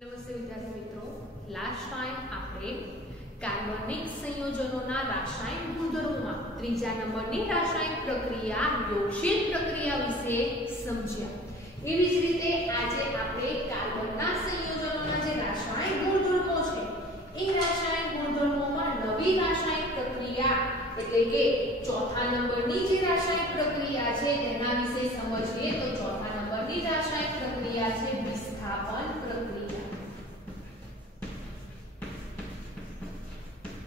નમસ્તે વિદ્યાર્થી મિત્રો, લાસ્ટ ટાઈમ આપણે કાર્બનિક સંયોજનોના રાસાયણિક ગુણધર્મોમાં ત્રીજા નંબરની રાસાયણિક પ્રક્રિયા યોગશીલ પ્રક્રિયા વિશે સમજ્યા। એવી જ રીતે આજે આપણે કાર્બનના સંયોજનોના જે રાસાયણિક ગુણધર્મો છે એ રાસાયણિક ગુણધર્મોમાં નવી રાસાયણિક પ્રક્રિયા એટલે કે ચોથા નંબરની જે રાસાયણિક પ્રક્રિયા છે તેના વિશે સમજીએ। તો ચોથા નંબરની રાસાયણિક પ્રક્રિયા છે વિસ્થાપન પ્રક્રિયા।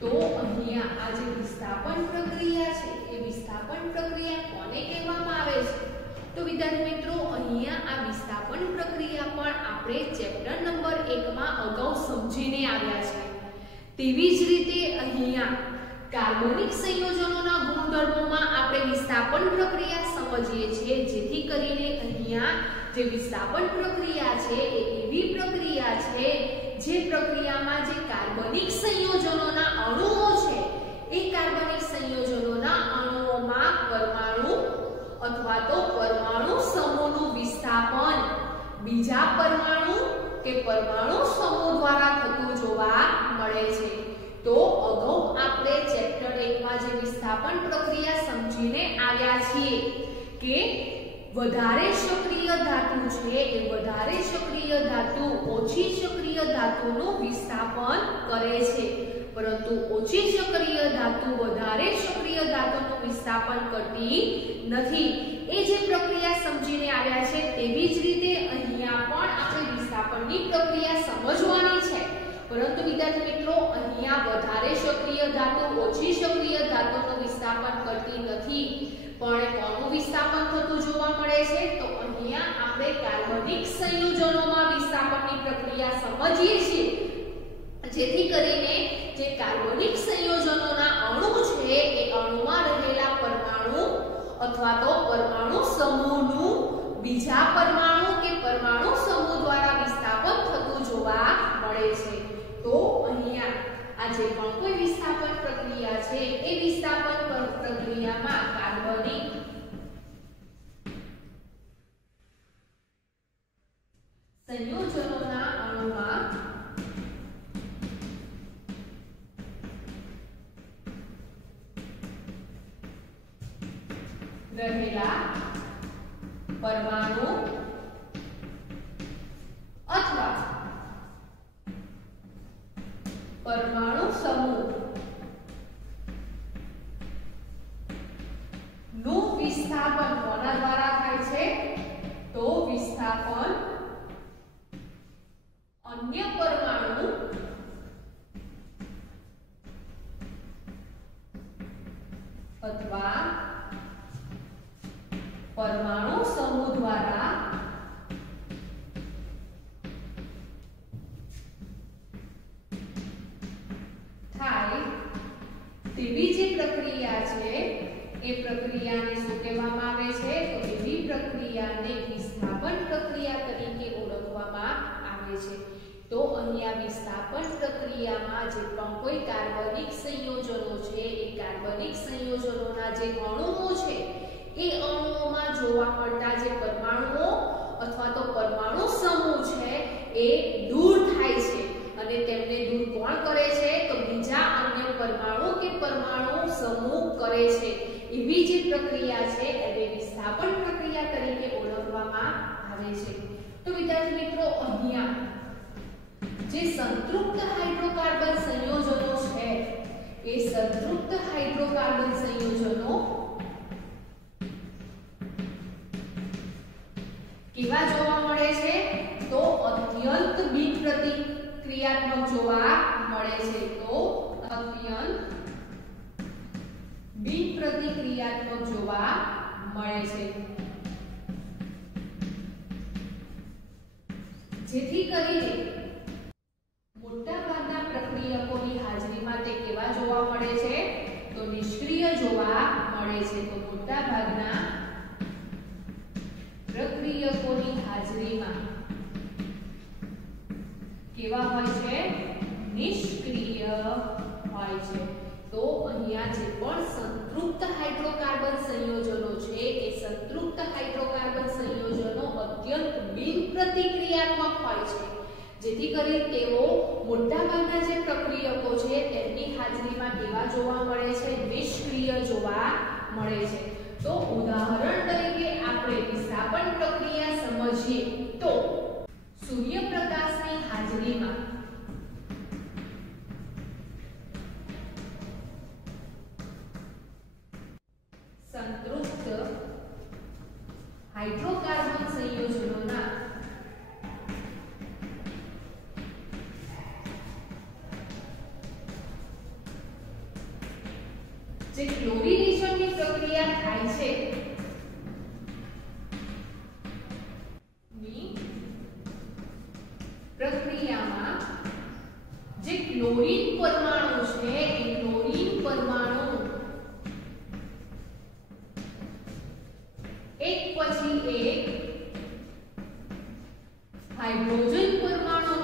तो અહીંયા આ જે વિસ્થાપન પ્રક્રિયા છે એ વિસ્થાપન પ્રક્રિયા કોને કહેવામાં આવે છે? તો વિદ્યાર્થી મિત્રો, અહીંયા આ વિસ્થાપન પ્રક્રિયા પણ આપણે ચેપ્ટર નંબર 1 માં અગાઉ સમજીને આવ્યા છે। તેવી જ રીતે અહીંયા કાર્બનિક સંયોજનોના ગુણધર્મોમાં આપણે વિસ્થાપન પ્રક્રિયા સમજીએ છીએ, જેથી કરીને અહીંયા જે વિસ્થાપન પ્રક્રિયા છે એ એવી પ્રક્રિયા છે જે પ્રક્રિયામાં જે કાર્બનિક સંયોજનોના અણુઓ છે એ કાર્બનિક સંયોજનોના અણુઓમાં પરમાણુ અથવા તો પરમાણુ સમૂહનું વિસ્થાપન બીજા પરમાણુ કે પરમાણુ સમૂહ દ્વારા થતું જોવા મળે છે। તો અગાઉ આપણે ચેપ્ટર 1 માં જે વિસ્થાપન પ્રક્રિયા સમજીને આવ્યા છીએ કે વધારે સક્રિય ધાતુ છે એ વધારે સક્રિય ધાતુ ઓછી સક્રિય ધાતુનું વિસ્થાપન કરે છે, પરંતુ ઓછી સક્રિય ધાતુ વધારે સક્રિય ધાતુનું વિસ્થાપન કરતી નથી। એ જે પ્રક્રિયા સમજીને આવ્યા છે તેવી જ રીતે અહીંયા પણ આપણે વિસ્થાપનની પ્રક્રિયા સમજવાની છે, પરંતુ વિદ્યાર્થી મિત્રો, અહીંયા વધારે સક્રિય ધાતુ ઓછી સક્રિય ધાતુનું વિસ્થાપન કરતી નથી, પણ કોનું વિસ્થાપન થતું જોવા મળે છે? તો અહીંયા આપણે કાર્બનિક સંયોજનોમાં વિસ્થાપનની પ્રક્રિયા સમજીએ છીએ, જેથી કરીને જે કાર્બનિક સંયોજનોના અણુ છે એ અણુમાં રહેલા પરમાણુ અથવા તો પરમાણુ સમૂહનું બીજા પરમાણુ કે પરમાણુ સમૂહ દ્વારા વિસ્થાપન થતું જોવા મળે છે। તો અહીંયા આ જે પણ કોઈ વિસ્થાપન પ્રક્રિયા છે એ વિસ્થાપન પ્રક્રિયામાં કાર્બનિક સંયોજનોના અણુમાં રહેલા પરમાણુ અથવા પરમાણુ સમૂહ નું વિસ્થાપન કોના દ્વારા થાય છે? તો વિસ્થાપન અન્ય પરમાણુ અથવા પરમાણુ સમૂહ દ્વારા થાય તેવી જે પ્રક્રિયા છે એ પ્રક્રિયાને શું કહેવામાં આવે છે? તો એવી પ્રક્રિયાને વિસ્થાપન પ્રક્રિયા તરીકે ઓળખવામાં આવે છે। તો અહીંયા વિસ્થાપન પ્રક્રિયામાં જે પણ કોઈ કાર્બનિક સંયોજનો છે એ કાર્બનિક સંયોજનોના જે અણુઓ છે એ અણુઓમાં જોવા મળતા જે પરમાણુઓ અથવા તો પરમાણુ સમૂહ છે એ દૂર થાય છે, અને તેમને દૂર કોણ કરે છે? તો બીજા અન્ય પરમાણુ કે પરમાણુ સમૂહ કરે છે। એવી જે પ્રક્રિયા છે એને વિસ્થાપન પ્રક્રિયા તરીકે ઓળખવામાં આવે છે। તો વિદ્યાર્થી મિત્રો, અહીંયા જે સંતૃપ્ત હાઇડ્રોકાર્બન સંયોજનો છે એ સંતૃપ્ત હાઇડ્રોકાર્બન સંયોજનો કેવા જોવા મળે છે? તો અત્યંત બિનપ્રતિક્રિયાત્મક જોવા મળે છે। તો અત્યંત બિનપ્રતિક્રિયાત્મક જોવા મળે છે, જેથી કરીને મોટાભાગના પ્રક્રિયકોની હાજરીમાં તે કેવા જોવા મળે છે? તો નિષ્ક્રિય જોવા મળે છે। તો મોટાભાગના પ્રક્રિયકોની હાજરીમાં કેવા હોય છે? નિષ્ક્રિય હોય છે। તો અહીંયા જે પણ સંતૃપ્ત હાઇડ્રોકાર્બન સંયોજનો છે એ સંતૃપ્ત હાઇડ્રોકાર્બન સંયોજનો અત્યંત બિનપ્રતિક્રિયાત્મક હોય છે, જેથી કરી તેઓ મોટાભાગના જે પ્રક્રિયકો છે તેમની હાજરીમાં કેવા જોવા મળે છે, નિષ્ક્રિય જોવા મળે છે। તો ઉદાહરણ તરીકે આપણે વિસ્થાપન પ્રક્રિયા સમજીએ તો સૂર્યપ્રકાશની હાજરીમાં સંતૃપ્ત હાઇડ્રોકાર્બન સંયોજનોના જે ક્લોરિનેશનની પ્રક્રિયા થાય છે ની પ્રક્રિયામાં જે ક્લોરીન પરમાણુ છે એ ક્લોરીન પરમાણુ એક પછી એક હાઇડ્રોજન પરમાણુ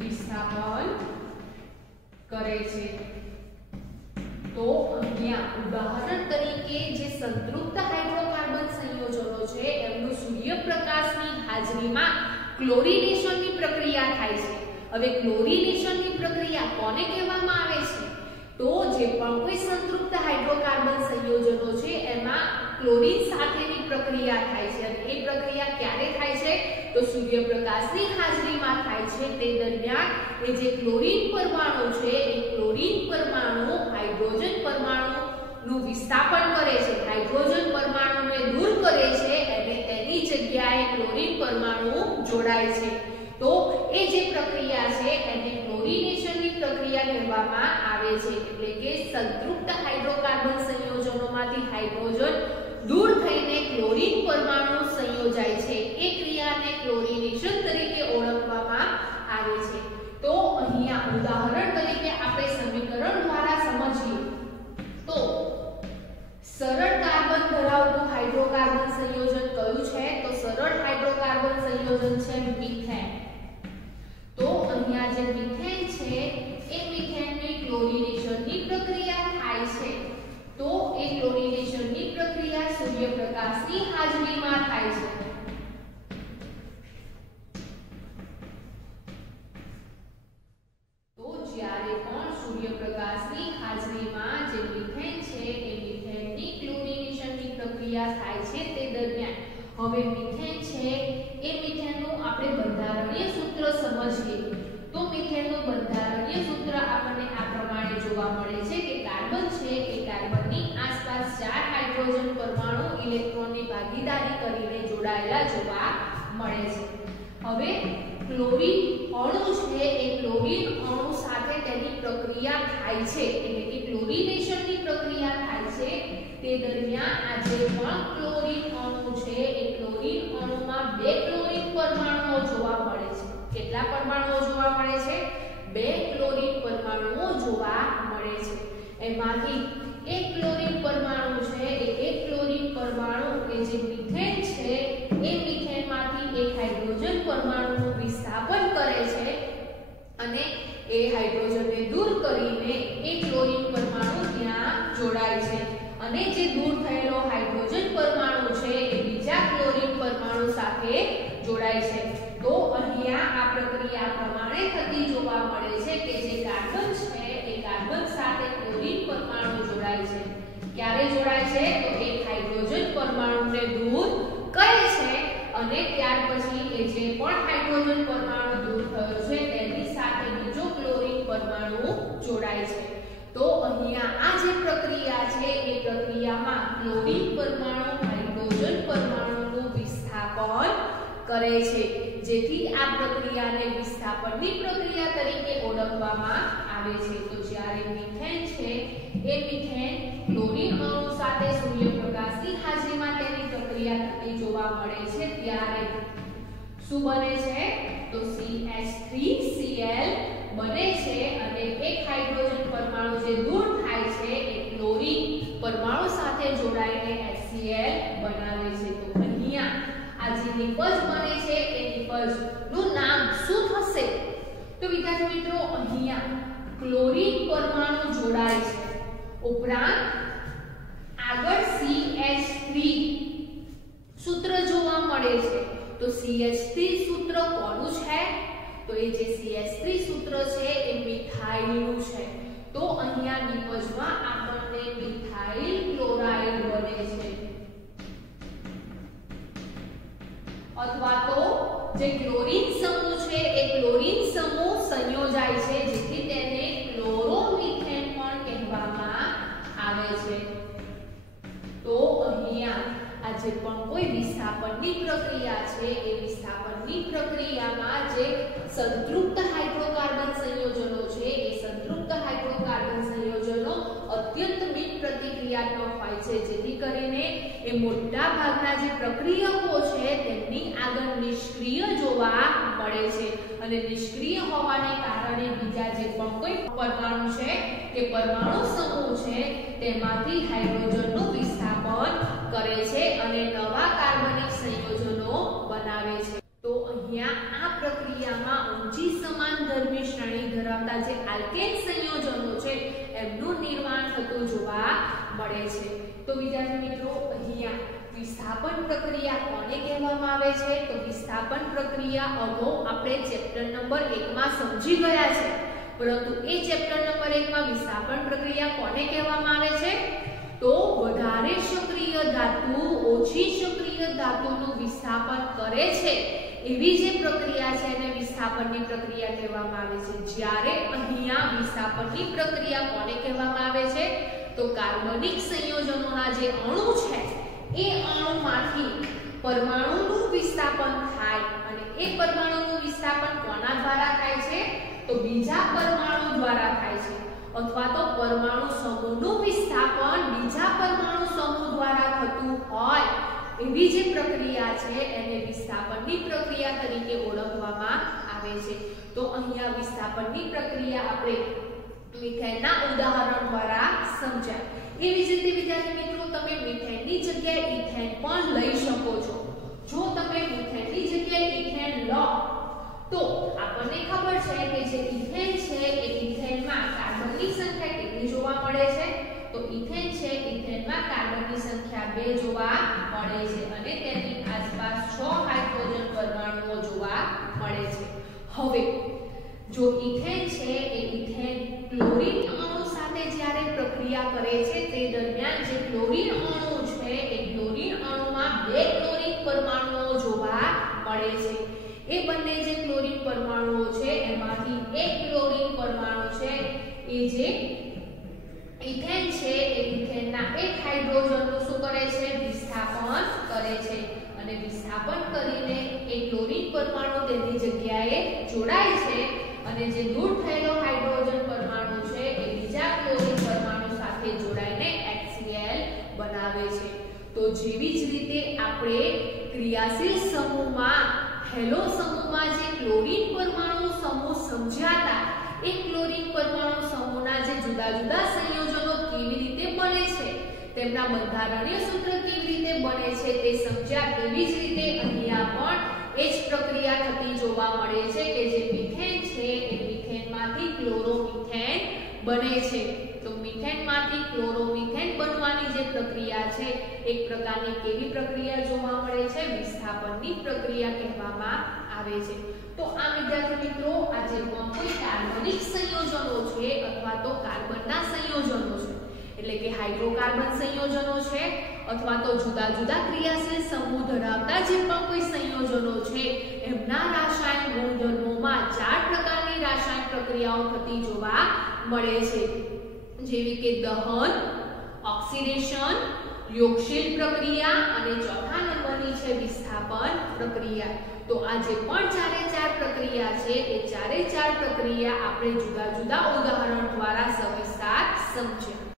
વિસ્થાપન કરે છે। તો અહીંયા ઉદાહરણ તરીકે જે સંતૃપ્ત હાઇડ્રોકાર્બન સંયોજનો છે એમનું સૂર્યપ્રકાશની હાજરીમાં ક્લોરિનેશનની પ્રક્રિયા થાય છે। હવે ક્લોરિનેશનની પ્રક્રિયા કોને કહેવામાં આવે છે? તો જે પણ કોઈ સંતૃપ્ત હાઇડ્રોકાર્બન સંયોજનો છે એમાં ક્લોરીન સાથેની પ્રક્રિયા થાય છે અને એ પ્રક્રિયા ક્યારે થાય છે? તો સૂર્યપ્રકાશની હાજરીમાં થાય છે। તે દરમિયાન એ જે ક્લોરીન પરમાણુ છે એ ક્લોરીન પરમાણુ હાઇડ્રોજન પરમાણુનું વિસ્થાપન કરે છે, હાઇડ્રોજન પરમાણુને દૂર કરે છે અને તેની જગ્યાએ ક્લોરીન પરમાણુ જોડાય છે। તો એ જે પ્રક્રિયા છે એને ક્લોરિનેશનની પ્રક્રિયા કહેવામાં આવે છે। એટલે કે સંતૃપ્ત હાઇડ્રોકાર્બન સંયોજનોમાંથી હાઇડ્રોજન દૂર થઈને ક્લોરીન પરમાણુ સંયોજાય છે। એ ક્રિયાને ક્લોરિનેશન તરીકે ઓળખવામાં આવે છે। તો અહીંયા ઉદાહરણ તરીકે આપણે સમીકરણ દ્વારા સમજીએ તો સરળ કાર્બન ધરાવતું હાઇડ્રોકાર્બન સંયોજન કયું છે? તો સરળ હાઇડ્રોકાર્બન સંયોજન છે મિથેન। તો અહીંયા જે મિથેન છે એ મિથેનની ક્લોરિનેશનની પ્રક્રિયા થાય છે। તો એ ક્લોરિનેશનની પ્રક્રિયા સૂર્યપ્રકાશની હાજરીમાં થાય છે। તો જ્યારે પણ સૂર્યપ્રકાશની હાજરીમાં જે મિથેન છે એ મિથેનની ક્લોરિનેશનની પ્રક્રિયા થાય છે તે દરમિયાન હવે મિથેન છે એ મિથેનનું આપણે બંધારણીય સૂત્ર સમજીએ તો મિથેનનું બંધારણીય સૂત્ર આપણને આ પ્રમાણે જોવા મળે છે કે કાર્બન છે એ કાર્બનની આસપાસ 4 હાઇડ્રોજન પરમાણુ ઇલેક્ટ્રોનની ભાગીદારી કરીને જોડાયેલા જોવા મળે છે। હવે ક્લોરીન અણુ છે એ ક્લોરીન અણુ સાથે તેની પ્રક્રિયા થાય છે એટલે કે ક્લોરિનેશનની પ્રક્રિયા થાય છે। તે દરમિયાન આ જે પણ ક્લોરીન અણુ છે એ ક્લોરીન અણુમાં 2 ક્લોરીન પરમાણુઓ જોવા મળે છે। કેટલા પરમાણુઓ જોવા મળે છે? 2 ક્લોરીન પરમાણુઓ જોવા મળે છે। એમાંથી એક ક્લોરીન પરમાણુ છે એ એક ક્લોરીન પરમાણુ કે જે મિથેન છે એ મિથેનમાંથી એક હાઇડ્રોજન પરમાણુનું વિસ્થાપન કરે છે અને એ હાઇડ્રોજનને દૂર કરીને એક ક્લોરીન પરમાણુ ત્યાં જોડાય છે અને જે દૂર થયેલો હાઇડ્રોજન પરમાણુ છે એ બીજા ક્લોરીન પરમાણુ સાથે જોડાય છે। તો અહીંયા આ પ્રક્રિયા પ્રમાણે થતી જોવા મળે છે કે જે કાર્બન છે એ કાર્બન સાથે ક્લોરીન પરમાણુ જોડાય છે। ક્યારે જોડાય છે? તો એક હાઇડ્રોજન પરમાણુને દૂર કરે છે અને ત્યાર પછી એ જે પણ હાઇડ્રોજન પરમાણુ દૂર થયો છે તેની સાથે બીજો ક્લોરીન પરમાણુ જોડાય છે। તો અહીંયા આ જે પ્રક્રિયા છે એ પ્રક્રિયામાં ક્લોરીન પરમાણુ હાઇડ્રોજન પરમાણુનું વિસ્થાપન કરે છે જેથી આ પ્રક્રિયાને વિસ્થાપનની પ્રક્રિયા તરીકે ઓળખવામાં આવે છે। તો જ્યારે મિથેન છે એ મિથેન ક્લોરીન અણુ સાથે સૂર્યપ્રકાશની હાજરીમાં તેની પ્રક્રિયા થતી જોવા મળે છે ત્યારે શું બને છે? તો CH3Cl બને છે અને એક હાઇડ્રોજન પરમાણુ જે દૂર થાય છે એ ક્લોરીન પરમાણુ સાથે જોડાઈને HCl બનાવે છે। તો અહીંયા આ જે નિપજ બને છે એ નિપજનું નામ શું થશે? તો વિદ્યાર્થી મિત્રો અહીંયા ક્લોરીન પરમાણુ જોડાય છે ઉપરાંત આ આગળ CH3 સૂત્ર જોવા મળે છે તો CH3 સૂત્ર કોનું છે તો એ જે CH3 સૂત્ર છે એ મિથાઇલનું છે તો અહીંયા નિપજમાં આપણને મિથાઇલ ક્લોરાઇડ બને છે અથવા તો જે ક્લોરીન સમૂહ છે એ ક્લોરીન સમૂહ સંયોજાય છે જેથી તેને ક્લોરોમિથેન પણ કહેવામાં આવે છે તો અહીંયા આ જે પણ કોઈ વિસ્થાપનની પ્રક્રિયા છે એ વિસ્થાપનની પ્રક્રિયામાં જે સંતૃપ્ત હાઇડ્રોકાર્બન સંયોજનો છે એ સંતૃપ્ત હાઇડ્રોકાર્બન સંયોજનો અત્યંત બિન પ્રતિક્રિયાત્મક હોય છે જેથી કરીને એ મોટા ભાગના જે પ્રક્રિયકો છે તેમની આગળ નિષ્ક્રિય જોવા મળે છે અને નિષ્ક્રિય હોવાને કારણે બીજા જે પણ કોઈ પરમાણુ છે કે પરમાણુ સમૂહ છે તેમાંથી હાઇડ્રોજનનું વિસ્થાપન કરે છે અને નવા કાર્બનિક સંયોજનો બનાવે છે તો અહીંયા આ પ્રક્રિયામાં ઊંચી સમાનધર્મી શ્રેણી ધરાવતા જે આલ્કેન સંયોજનો છે એમનું નિર્માણ થતું જોવા મળે છે તો વિદ્યાર્થી મિત્રો અહીંયા વિસ્થાપન પ્રક્રિયા કોને કહેવામાં આવે છે તો વિસ્થાપન પ્રક્રિયા અગાઉ આપણે ચેપ્ટર નંબર 1 માં સમજી ગયા છે પરંતુ એ ચેપ્ટર નંબર 1 માં વિસ્થાપન પ્રક્રિયા કોને કહેવામાં આવે છે તો વધારે સક્રિય ધાતુ ઓછી સક્રિય ધાતુનું વિસ્થાપન કરે છે એવી જે પ્રક્રિયા છે એને વિસ્થાપનની પ્રક્રિયા કહેવામાં આવે છે જ્યારે અહીંયા વિસ્થાપનની પ્રક્રિયા કોને કહેવામાં આવે છે તો કાર્બનિક સંયોજનોના જે અણુ છે એ અણુમાંથી પરમાણુનું વિસ્થાપન થાય અને એ પરમાણુનું વિસ્થાપન કોના દ્વારા થાય છે તો બીજા પરમાણુ દ્વારા થાય છે અથવા તો પરમાણુ સમૂહનું વિસ્થાપન બીજા પરમાણુ સમૂહ દ્વારા થતું હોય એવી જે પ્રક્રિયા છે એને વિસ્થાપનની પ્રક્રિયા તરીકે ઓળખવામાં આવે છે તો અહીંયા વિસ્થાપનની પ્રક્રિયા આપણે મિથેનના ઉદાહરણ દ્વારા સમજ્યા એવી જ રીતે વિદ્યાર્થી મિત્રો તમે મિથેનની જગ્યાએ ઇથેન પણ લઈ શકો છો જો તમે મિથેનની જગ્યાએ ઇથેન લો તો આપણને ખબર છે કે જે ઇથેન છે એ ઇથેનમાં કાર્બનની સંખ્યા કેટલી જોવા મળે છે તો ઇથેન છે ઇથેનમાં કાર્બનની સંખ્યા 2 જોવા મળે છે અને તેની આસપાસ 6 હાઇડ્રોજન પરમાણુઓ જોવા મળે છે હવે જો ઇથેન છે એ ઇથેન ક્લોરીન અણુ સાથે જ્યારે પ્રક્રિયા કરે છે તે દરમિયાન જે ક્લોરીન અણુ છે એ ક્લોરીન અણુમાં 2 ક્લોરીન પરમાણુઓ જોવા મળે છે એ બંને જે ક્લોરીન પરમાણુઓ છે એમાંથી એક ક્લોરીન પરમાણુ છે એ જે ઇથેન છે એ ઇથેનના એક હાઇડ્રોજનનું શું કરે છે વિસ્થાપન કરે છે અને વિસ્થાપન કરીને એ ક્લોરીન પરમાણુ તેની જગ્યાએ જોડાય છે અને જે દૂર થયેલો હાઇડ્રોજન પરમાણુ છે એ બીજા ક્લોરીન પરમાણુ સાથે જોડાઈને HCl બનાવે છે તો જેવી જ રીતે આપણે ક્રિયાશીલ સમૂહમાં હેલો સમૂહમાં જે ક્લોરીન પરમાણુ સમૂહ સમજ્યા હતા એ ક્લોરીન પરમાણુ સમૂહના જે જુદા જુદા સંયોજનો કેવી રીતે બને છે તેમના બંધારણીય સૂત્ર કેવી રીતે બને છે તે સમજ્યા તેવી જ રીતે અહીંયા પણ એ જ પ્રક્રિયા થતી જોવા મળે છે કે જે મિથેન છે એ મિથેનમાંથી ક્લોરોમિથેન બને છે તો મિથેનમાંથી ક્લોરોમિથેન બનવાની જે પ્રક્રિયા છે એક પ્રકારની કેવી પ્રક્રિયા જોવા મળે છે વિસ્થાપનની પ્રક્રિયા કહેવામાં આવે છે તો આ વિદ્યાર્થી મિત્રો આ જે કોઈ કાર્બનિક સંયોજનો છે અથવા તો કાર્બનના સંયોજનો છે એટલે કે હાઇડ્રોકાર્બન સંયોજનો છે અથવા તો જુદા જુદા ક્રિયાશીલ સમૂહ ધરાવતા જે પણ કોઈ સંયોજનો છે એમના રાસાયણિક ગુણધર્મોમાં 4 પ્રકારની રાસાયણિક પ્રક્રિયાઓ થતી જોવા મળે છે જેવી કે દહન ઓક્સિડેશન યોગશીલ પ્રક્રિયા અને ચોથા નંબરની છે વિસ્થાપન પ્રક્રિયા તો આ જે પણ 4 પ્રક્રિયા છે એ 4 પ્રક્રિયા આપણે જુદા જુદા ઉદાહરણ દ્વારા સવિસ્તાર સમજ્યા